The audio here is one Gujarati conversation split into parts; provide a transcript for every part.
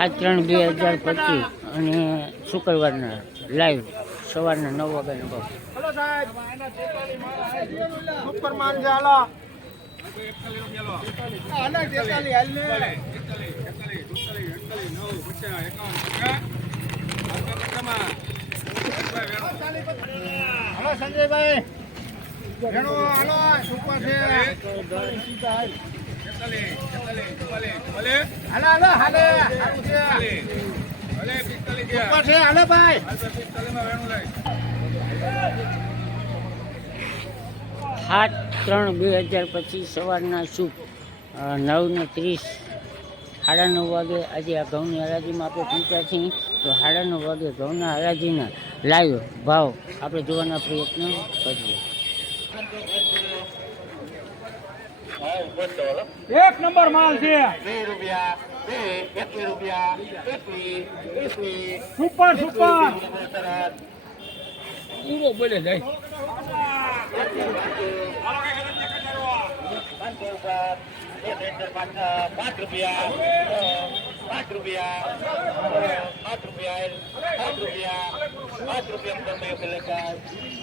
સાત ત્રણ બે હજાર પચીસ અને શુક્રવારના લાઈવ સવારના નવ વાગ્યાનો ભાવ. સંજયભાઈ. ભેણો હાલો સુપર છે? હાલો સાત ત્રણ બે હજાર પચીસ સવારના શુભ નવને ત્રીસ. સાડા નવ વાગે આજે આ ઘઉંની હરાજીમાં આપણે પહોંચ્યા છીએ. તો સાડા નવ વાગે ઘઉંના હરાજીના લાઈવ ભાવ આપણે જોવાના પ્રયત્ન કરીએ. એક નંબર માલ છે સુપર સુપર પૂરો બોલે જાય પાંચ રૂપિયા પાંચ રૂપિયા પાંચ રૂપિયા પાંચ રૂપિયા પાંચ રૂપિયા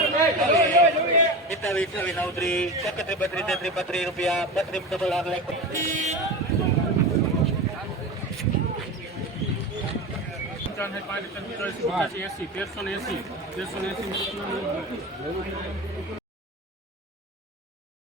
તમે પેલા અઠ્ઠાવીસ અઠ્ઠાવીસ નવત્રીસ એકત્રીસ બત્રીસ રૂપિયા બત્રીસ ડબલ આર લાખ. તેરસો એસી તેરસો એસી